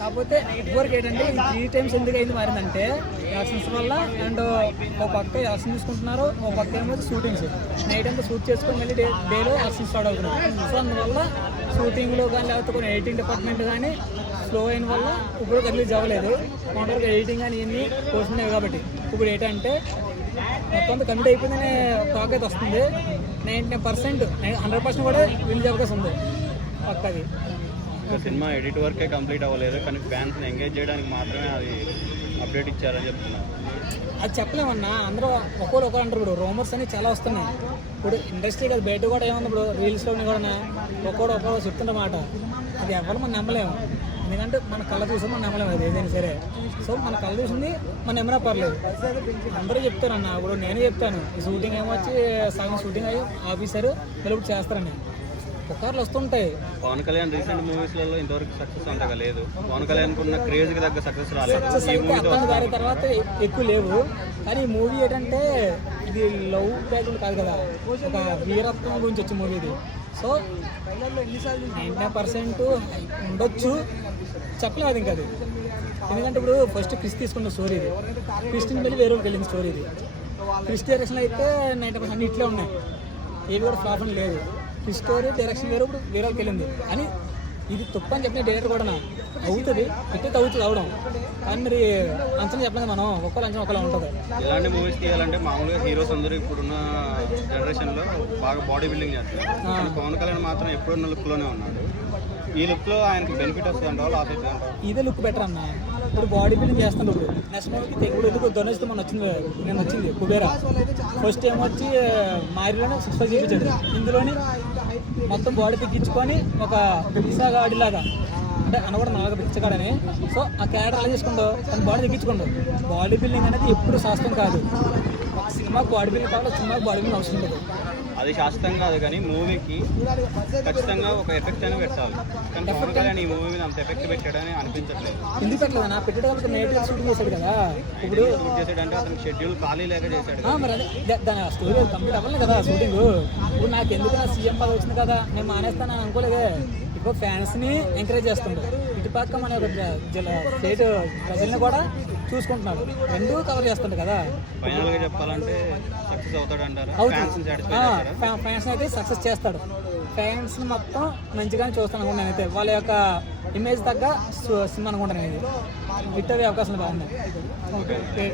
కాకపోతే ఇప్పటివరకు ఏంటంటే ఈ త్రీ టైమ్స్ ఎందుకు అయింది మారిందంటే యాక్షన్స్ వల్ల అండ్ ఒక పక్క యాక్షన్ తీసుకుంటున్నారు ఒక పక్క ఏమో షూటింగ్స్ నైట్ అంతా షూట్ చేసుకొని మళ్ళీ డే డేలో యాక్షన్ స్టార్ట్ అవుతున్నారు సో అందువల్ల షూటింగ్లో కానీ లేకపోతే కొన్ని ఎడిటింగ్ డిపార్ట్మెంట్ కానీ స్లో అయిన వల్ల ఇప్పుడు రిలీజ్ అవ్వలేదు. మామూలుగా ఎడిటింగ్ కానీ ఇవన్నీ పోతున్నాయి కాబట్టి. ఇప్పుడు ఏంటంటే మొత్తం అంతా కమిట్ అయిపోయిందనే టాక్ అయితే వస్తుంది. Ninety nine percent hundred percent కూడా రిలీజ్ అవకాశం ఉంది. పక్కది. ఇంకా సినిమా ఎడిట్ వర్కే కంప్లీట్ అవ్వలేదు కానీ ఫ్యాన్స్ని ఎంగేజ్ చేయడానికి మాత్రమే అది అప్డేట్ ఇచ్చారని చెప్తున్నారు. అది చెప్పలేమన్నా అందరూ ఒక్కొక్కరు ఒకరు అంటారు ఇప్పుడు రూమర్స్ అని చాలా వస్తున్నాయి. ఇప్పుడు ఇండస్ట్రీ కదా బయట కూడా ఏముంది ఇప్పుడు రీల్స్లో కూడా ఒక్కొక్కడు ఒక్కొక్కరు చెప్తున్నమాట అది ఎవరు మనం నమ్మలేము. ఎందుకంటే మన కళ్ళ చూసి మనం నమ్మలేము అది ఏదైనా సరే. సో మన కళ్ళ చూసింది మనం ఏమైనా పర్లేదు. అందరూ చెప్తారన్న ఇప్పుడు నేను చెప్తాను. ఈ షూటింగ్ ఏమొచ్చి సగం షూటింగ్ అయ్యి ఆఫీసర్ పిలుపు చేస్తారని. పుకార్లు వస్తుంటాయి. పవన్ కళ్యాణ్ రీసెంట్ మూవీస్లలో ఇంతవరకు సక్సెస్ అంతగా లేదు. పవన్ కళ్యాణ్ కున్న క్రేజ్కి తగ్గ సక్సెస్ రాలేదు. ఈ గారి తర్వాత ఎక్కువ లేవు. కానీ ఈ మూవీ ఏంటంటే ఇది లవ్ బ్యాక్గ్రౌండ్ కాదు కదా ఒక వీరత్వం గురించి వచ్చే మూవీ ఇది. సో నైంటీ పర్సెంట్ ఉండొచ్చు. చెప్పలేదు ఇంకా అది. ఎందుకంటే ఇప్పుడు ఫస్ట్ క్రిస్ తీసుకున్న స్టోరీ ఇది. క్రిస్టిన్ వెళ్ళి వేరే వెళ్ళిన స్టోరీ ఇది. క్రిస్ డైరెక్షన్ అయితే నైంటీ పర్సెంట్ ఇట్లే ఉన్నాయి. ఏవి కూడా అని లేదు. స్టోరీ డైరెక్షన్ వేరే ఇప్పుడు వేరే వాళ్ళకి వెళ్ళింది. అని ఇది తప్పు అని చెప్పిన డైరెక్టర్ కూడా అవుతుంది ఇట్టే అవుతుంది అవడం. కానీ మరి అంచనా చెప్పలేదు మనం ఒక్కరు అంచనా ఒకలా ఉంటుంది. ఇలాంటి మూవీస్ తీయాలంటే మామూలుగా హీరోస్ అందరూ ఇప్పుడున్న జనరేషన్లో బాగా బాడీ బిల్డింగ్ చేస్తున్నారు కానీ పవన్ కళ్యాణ్ మాత్రం ఎప్పుడున్న లుక్లోనే ఉన్నాడు. ఈ లుక్లో ఆయనకి బెనిఫిట్ వస్తుంది అంటారు ఇదే లుక్ బెటర్ అన్న. ఇప్పుడు బాడీ బిల్డింగ్ చేస్తాను ఇప్పుడు నెక్స్ట్ మూవీకి ఇప్పుడు ఎందుకు ధనుష్తో మన వచ్చింది నేను వచ్చింది కుబేరా. ఫస్ట్ టైం వచ్చి మారిలోనే సిక్స్ ఫైవ్ చూపించాడు. ఇందులోని మొత్తం బాడీ పిచ్చుకొని ఒక పిచ్చాగాడిలాగా అంటే అనకూడదు నాలుగు పిచ్చగాడని సో ఆ క్యారెక్టర్ అలా చేసుకుంటూ తన బాడీ తగ్గించుకోండు బాడీ బిల్డింగ్ అనేది ఎప్పుడు శాస్త్రం కాదు. ఒక సినిమాకి బాడీ బిల్డింగ్ కావాలి సినిమాకి బాడీ బిల్డింగ్ అవసరం లేదు. అది శాశ్వతం కాదు కానీ మూవీకి ఖచ్చితంగా ఒక ఎఫెక్ట్ అనేది పెట్టాలి. కానీ పవన్ కళ్యాణ్ ఈ మూవీ మీద అంత ఎఫెక్ట్ పెట్టాడని అనిపించట్లేదు. ఎందుకు పెట్టలేదు నా పెట్టేటప్పుడు నైట్ షూటింగ్ చేశాడు కదా. ఇప్పుడు షూట్ చేసాడంటే అతను షెడ్యూల్ ఖాళీ లేక చేశాడు మరి దాని స్టోరీ కంప్లీట్ అవ్వలేదు కదా షూటింగ్ ఇప్పుడు నాకు ఎందుకు సీఎం పదవి వచ్చింది కదా? నేను మానేస్తానని అనుకోలేదే. ఇప్పుడు ఫ్యాన్స్ని ఎంకరేజ్ చేస్తుండ్రు మన యొక్క జ- జిల్లా స్టేట్ ప్రజల్ని కూడా చూసుకుంటున్నాడు రెండు కవర్ చేస్తుండు కదా. చెప్పాలంటే సక్సెస్ ఫ్యాన్స్ అయితే సక్సెస్ చేస్తాడు. ఫ్యాన్స్ మొత్తం మంచిగానే చూస్తాను అనుకుంటాను అయితే వాళ్ళ యొక్క ఇమేజ్ తగ్గ సినిమా అనుకుంటాను ఇది అవకాశాలు బాగున్నాయి. ఓకే.